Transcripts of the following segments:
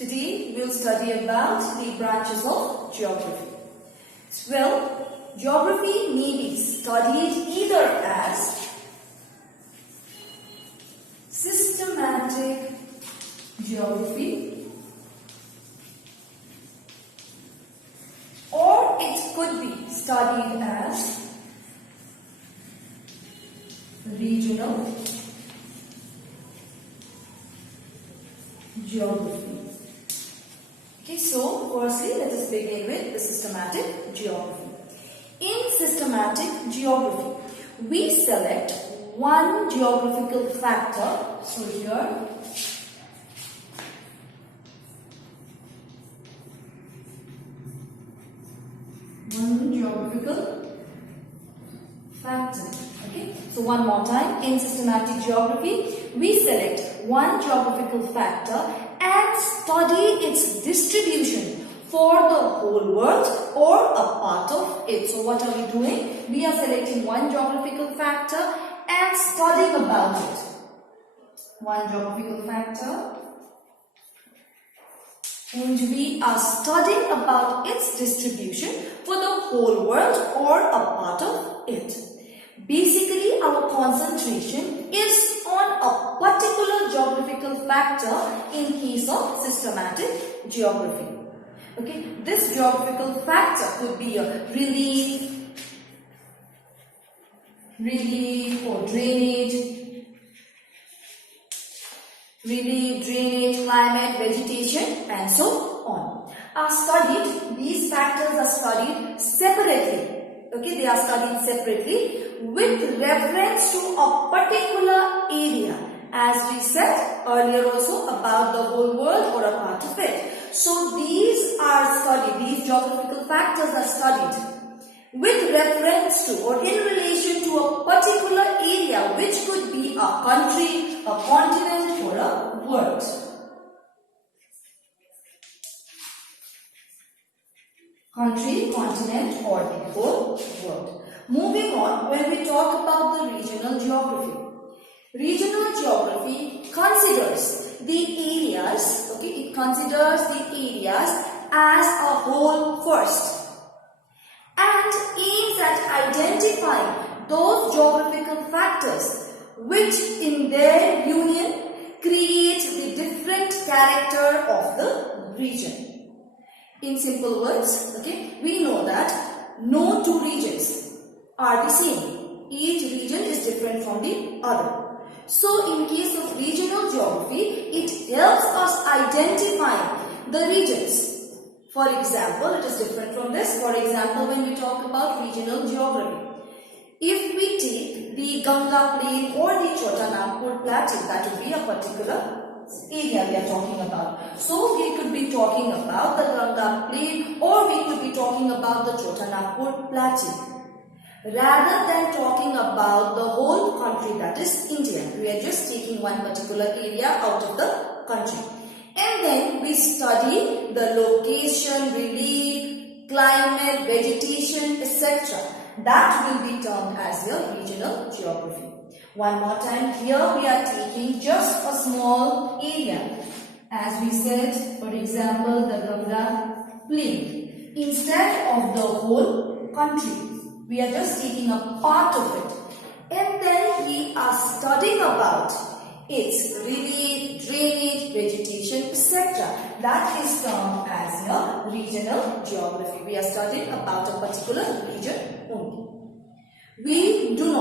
Today we will study about the branches of geography. Well, geography may be studied either as systematic geography or it could be studied as regional geography. Okay, so firstly let us begin with the systematic geography. In systematic geography, we select one geographical factor. So here one geographical factor. Okay, so one more time, in systematic geography, we select one geographical factor and study its distribution for the whole world or a part of it. So what are we doing? We are selecting one geographical factor and studying about it. One geographical factor and we are studying about its distribution for the whole world or a part of it. Basically, our concentration is on a particular geographical factor in case of systematic geography. Okay, this geographical factor could be a relief or drainage, climate, vegetation, and so on. These factors are studied separately. Okay, they are studied separately with reference to a particular area, as we said earlier also about the whole world or a part of it. So these geographical factors are studied with reference to or in relation to a particular area, which could be a country, a continent, or a world. Country, continent, or the whole world. Moving on, when we talk about the regional geography. Regional geography considers the areas, it considers the areas as a whole first and aims at identifying those geographical factors which in their union create the different character of the region. In simple words, we know that no two regions are the same. Each region is different from the other. So, in case of regional geography, it helps us identify the regions. For example, it is different from this. For example, when we talk about regional geography, if we take the Ganga plain or the Chotanagpur plateau, that would be a particular area we are talking about. So we could be talking about the Ganga plain or we could be talking about the Chotanagpur plateau. Rather than talking about the whole country, that is India, we are just taking one particular area out of the country. And then we study the location, relief, climate, vegetation, etc. That will be termed as your regional geography. One more time, here we are taking just a small area. As we said, for example, the Ganga plain. Instead of the whole country, we are just taking a part of it. And then we are studying about its relief, drainage, vegetation, etc. That is termed as your regional geography. We are studying about a particular region only. We do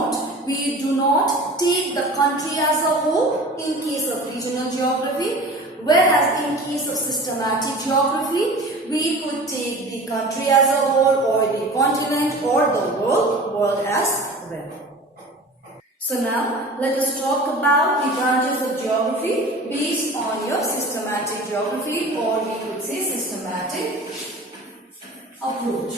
not take the country as a whole in case of regional geography, whereas in case of systematic geography, we could take the country as a whole or the continent or the world as well. So now let us talk about the branches of geography based on your systematic geography, or we could say systematic approach.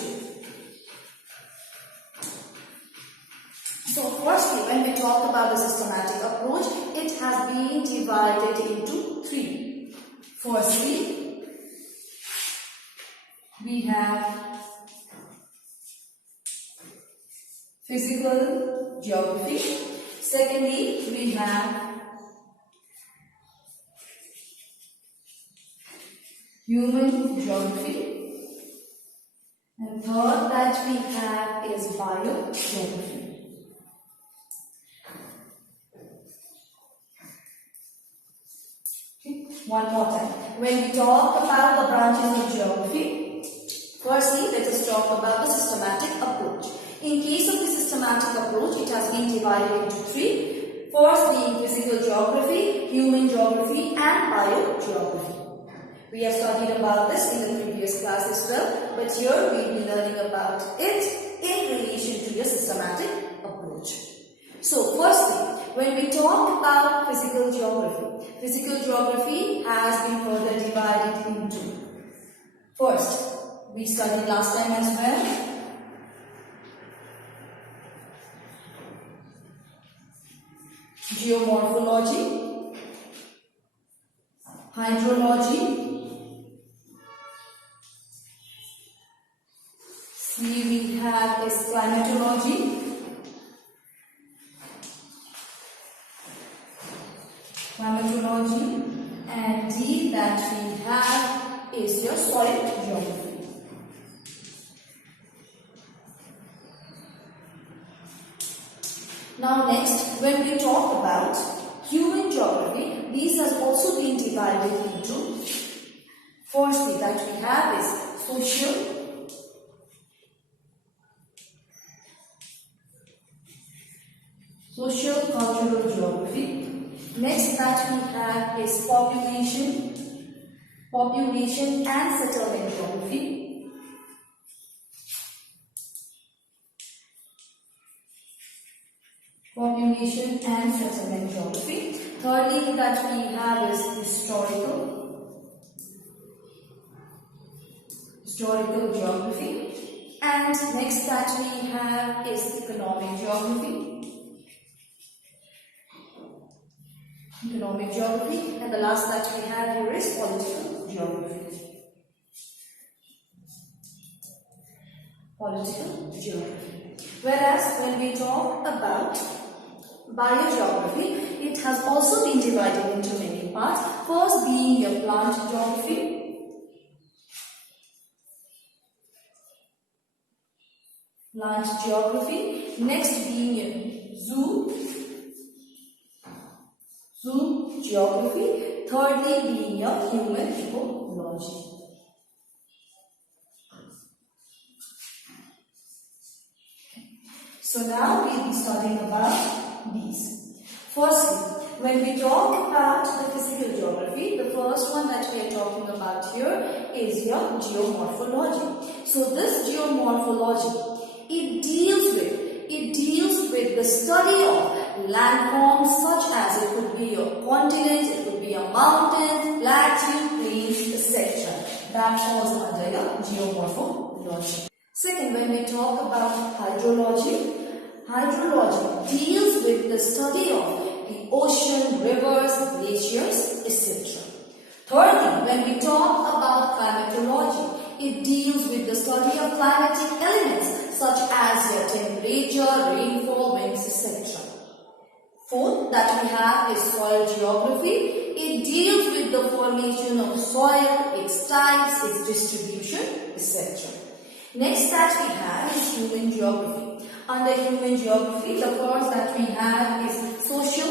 So firstly, when we talk about the systematic approach, it has been divided into three. Firstly, we have physical geography. Secondly, we have human geography. And third that we have is biogeography. Okay. One more time. When we talk about the branches of geography, firstly, let us talk about the systematic approach. In case of the systematic approach, it has been divided into three. First being physical geography, human geography and biogeography. We have studied about this in the previous class as well, but here we will be learning about it in relation to your systematic approach. So firstly, when we talk about physical geography has been further divided into, first, we studied last time as well, geomorphology, hydrology, C we have is climatology, and D that we have is your soil geography. Now next, when we talk about human geography, these has also been divided into, firstly that we have is social cultural geography. Next that we have is population and settlement geography. Population and settlement geography. Thirdly that we have is historical geography. And next that we have is economic geography. And the last that we have here is political geography. Whereas when we talk about biogeography, it has also been divided into many parts. First being your plant geography. Next being your zoo geography. Thirdly being your human ecology. So now we will be studying about these. Firstly, when we talk about the physical geography, the first one that we are talking about here is your geomorphology. So this geomorphology, it deals with the study of landforms such as it could be your continents, it could be your mountains, plateaus, plains, etc. That falls under your geomorphology. Second, when we talk about hydrology deals with the study of the ocean, rivers, glaciers, etc. Thirdly, when we talk about climatology, it deals with the study of climatic elements such as your temperature, rainfall, winds, etc. Fourth, that we have is soil geography. It deals with the formation of soil, its types, its distribution, etc. Next that we have is human geography. Under human geography, the first that we have is social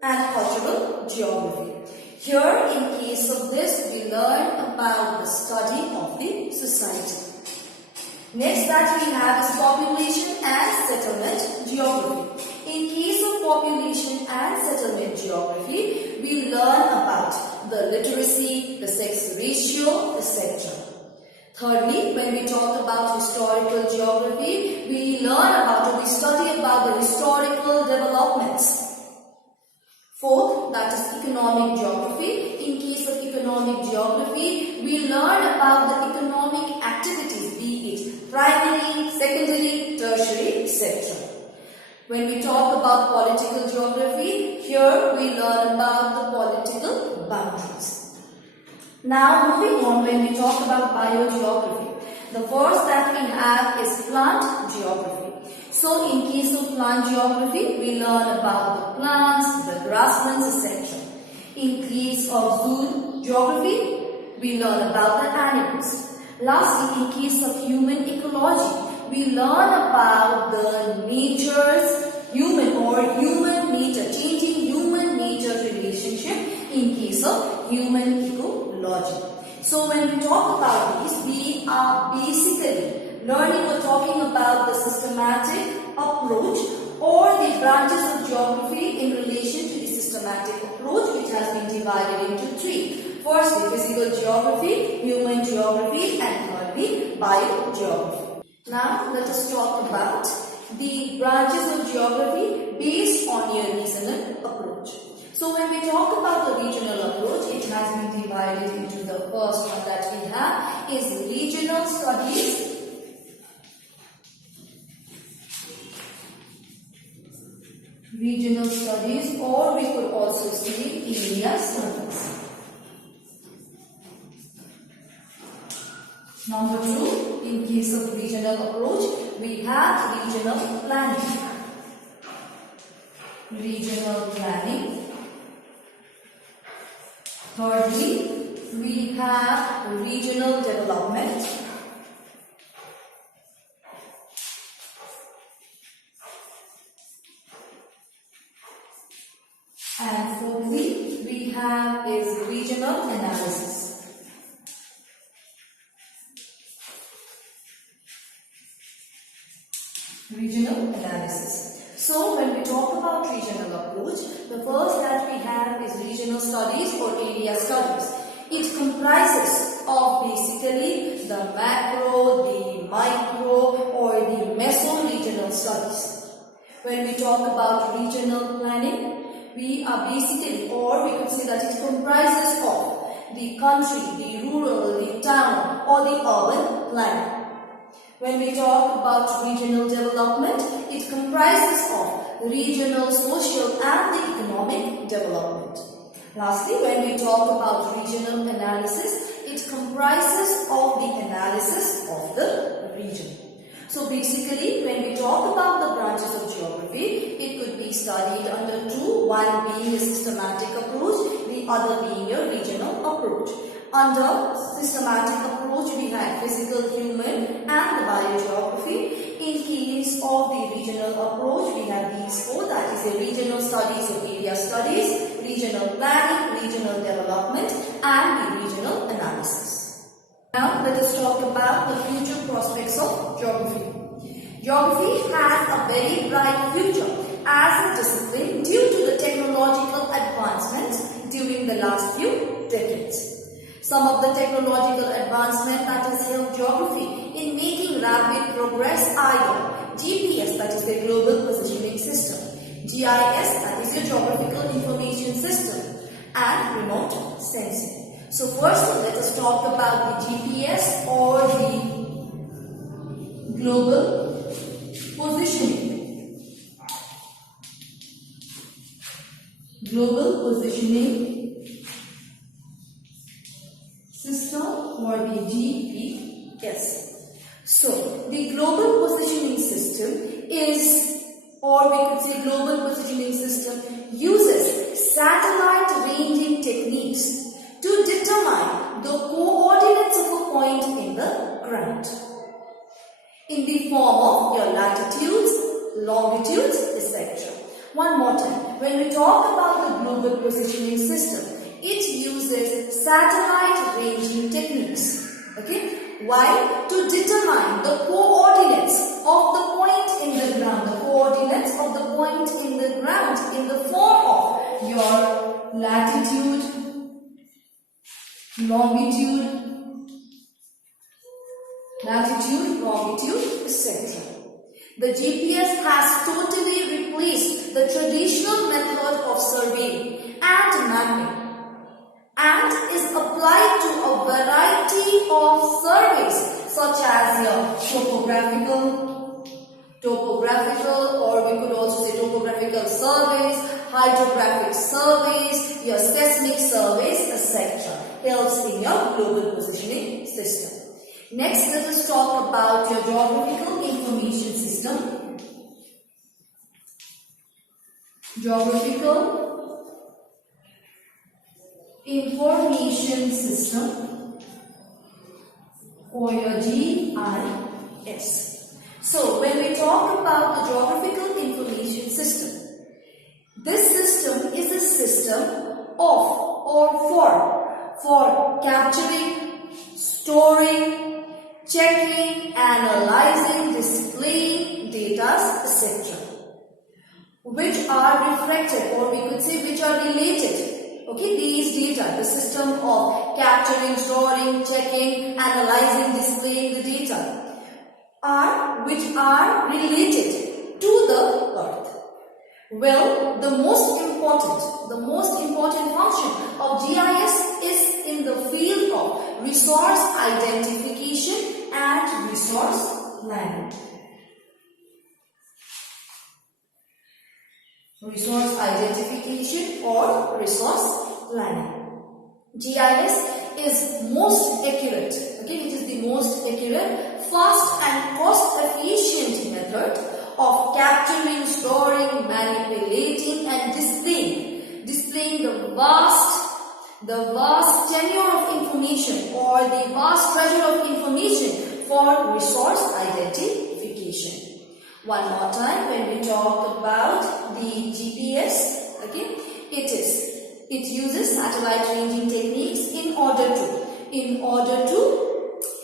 and cultural geography. Here, in case of this, we learn about the study of the society. Next that we have is population and settlement geography. In case of population and settlement geography, we learn about the literacy, the sex ratio, etc. Thirdly, when we talk about historical geography, we study about the historical developments. Fourth, that is economic geography. In case of economic geography, we learn about the economic activities, be it primary, secondary, tertiary, etc. When we talk about political geography, here we learn about the political boundaries. Now moving on, when we talk about biogeography, the first that we have is plant geography. So in case of plant geography, we learn about the plants, the grasslands, etc. In case of zoo geography, we learn about the animals. Lastly, in case of human ecology, we learn about the human nature, changing human nature relationship in case of human ecology. So when we talk about these, we are basically learning or talking about the systematic approach or the branches of geography in relation to the systematic approach, which has been divided into three. Firstly, physical geography, human geography, and thirdly, biogeography. Now, let us talk about the branches of geography based on your regional approach. So, when we talk about the regional approach, it has been divided into the first one that we have is regional studies. Regional studies, or we could also say area studies. Number two, in case of regional approach, we have regional planning. Regional planning. Thirdly, we have regional development. And fourthly, we have is regional analysis. Regional analysis. So when we talk about regional approach, the first that we have is regional studies or area studies. It comprises of basically the macro, the micro or the meso-regional studies. When we talk about regional planning, we are basically, or we could say that it comprises of the country, the rural, the town or the urban planning. When we talk about regional development, it comprises of regional, social and the economic development. Lastly, when we talk about regional analysis, it comprises of the analysis of the region. So basically, when we talk about the branches of geography, it could be studied under two, one being a systematic approach, the other being a regional approach. Under systematic approach, we have physical, human and the biogeography. In case of the regional approach, we have these four, that is the regional studies or area studies, regional planning, regional development and the regional analysis. Now let us talk about the future prospects of geography. Geography has a very bright future as a discipline due to the technological advancements during the last few decades. Some of the technological advancement that has helped geography in making rapid progress are GPS, that is the Global Positioning System, GIS, that is your Geographical Information System, and remote sensing. So first let us talk about the GPS or the Global Positioning. Global Positioning System or the GPS. So the Global Positioning System is, or we could say Global Positioning System uses satellite ranging techniques to determine the coordinates of a point in the ground in the form of your latitudes, longitudes, etc. One more time, when we talk about the Global Positioning System, it uses satellite ranging techniques. Okay? Why? To determine the coordinates of the point in the ground. The coordinates of the point in the ground in the form of your latitude, longitude, etc. The GPS has totally replaced the traditional method of surveying and mapping and is applied to a variety of surveys such as your topographical, or we could also say topographical surveys, hydrographic surveys, your seismic surveys, etc. helps in your global positioning system. Next, let us talk about your geographical information system. Geographical information system. for your GIS. So when we talk about the geographical information system, this system is a system of or for capturing, storing, checking, analyzing, displaying data, etc. which are reflected, or we could say which are related. Okay, these data, the system of capturing, storing, checking, analyzing, displaying the data which are related to the earth. Well, the most important function of GIS is in the field of resource identification and resource planning. Resource identification or resource planning. GIS is most accurate, okay, it is the most accurate, fast and cost efficient method of capturing, storing, manipulating and displaying the vast tenure of information or the vast treasure of information for resource identification. One more time, when we talk about the GPS, okay, it uses satellite ranging techniques in order to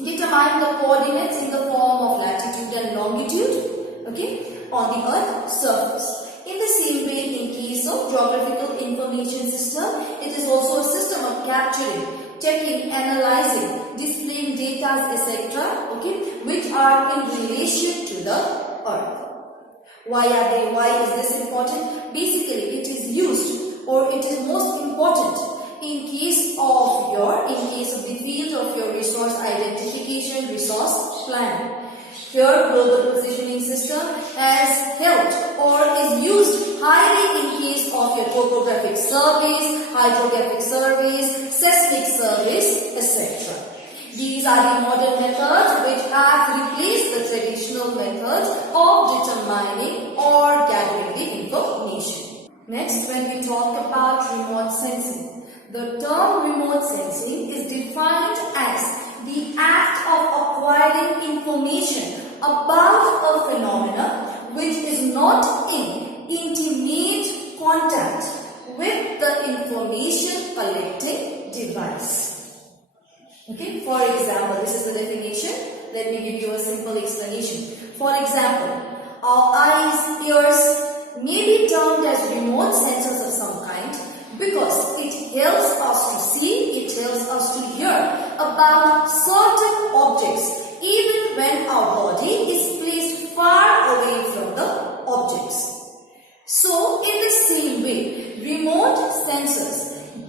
determine the coordinates in the form of latitude and longitude, okay, on the Earth's surface. In the same way, in case of geographical information system, it is also a system of capturing, checking, analyzing, displaying data, etc., okay, which are in relation to the Earth. Why is this important? Basically, it is used, or it is most important in case of the field of your resource identification, resource planning. Here, global positioning system has helped or is used highly in case of your topographic surveys, hydrographic surveys, seismic surveys, etc. These are the modern methods which have replaced the traditional methods of determining or gathering the information. Next, when we talk about remote sensing, the term remote sensing is defined as the act of acquiring information about a phenomena which is not in intimate contact with the information collecting device. Okay, for example, this is the definition. Let me give you a simple explanation. For example, our eyes, ears may be termed as remote sensors of some kind because it helps us to see, it helps us to hear about certain objects even when our body is placed far away from the objects. So, in the same way, remote sensors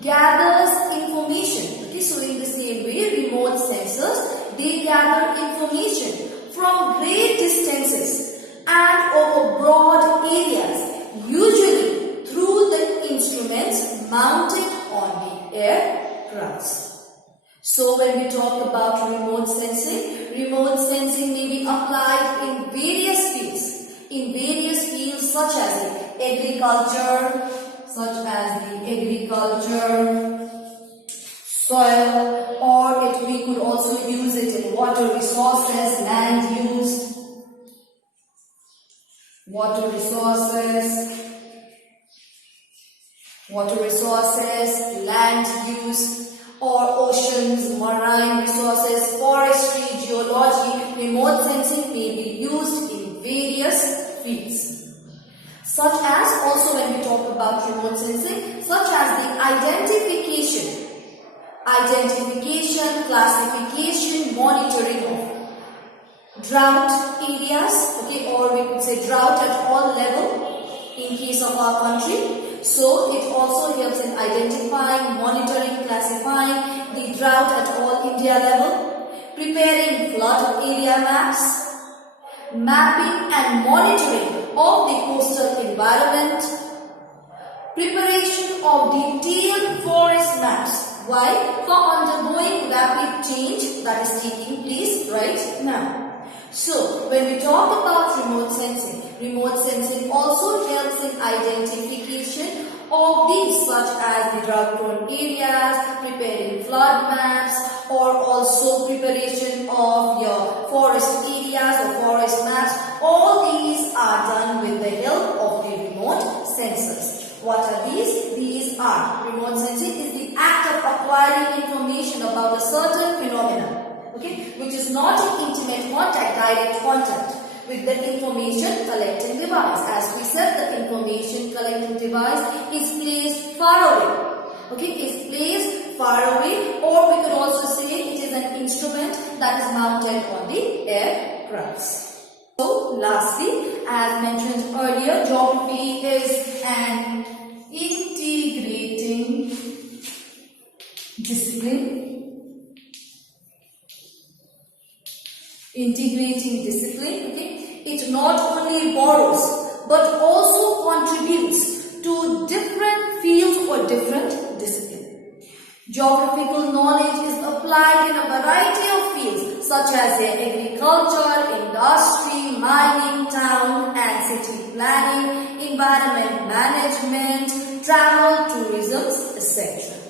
gathers information. Okay, so in the same way, remote sensors, they gather information from great distances and over broad areas, usually through the instruments mounted on the aircrafts. So when we talk about remote sensing may be applied in various fields such as the agriculture, soil, or we could also use it in water resources, land use, land use, or oceans, marine resources, forestry, geology. Remote sensing may be used in various fields. Such as, also when we talk about remote sensing, such as the identification, classification, monitoring of drought areas, okay, or we could say drought at all level in case of our country. So it also helps in identifying, monitoring, classifying the drought at all India level, preparing flood area maps, mapping and monitoring of the coastal environment, preparation of detailed forest maps. Why? For undergoing rapid change that is taking place right now. So, when we talk about remote sensing also helps in identification of these such as the drought-prone areas, preparing flood maps, or also also preparation of your forest areas or forest maps. All these are done with the help of the remote sensors. What are these? These are remote sensing is the act of acquiring information about a certain phenomenon, okay, which is not an intimate contact, direct contact with the information collecting device. As we said, the information collecting device is placed far away, okay, is placed far away, or we could also say it is an instrument that is mounted on the aircrafts. So, lastly, as mentioned earlier, geography is an integrating discipline. Okay? It not only borrows but also contributes to different fields or different disciplines. Geographical knowledge is applied in a variety of fields such as agriculture, industry, mining, town and city planning, environment management, travel, tourism, etc.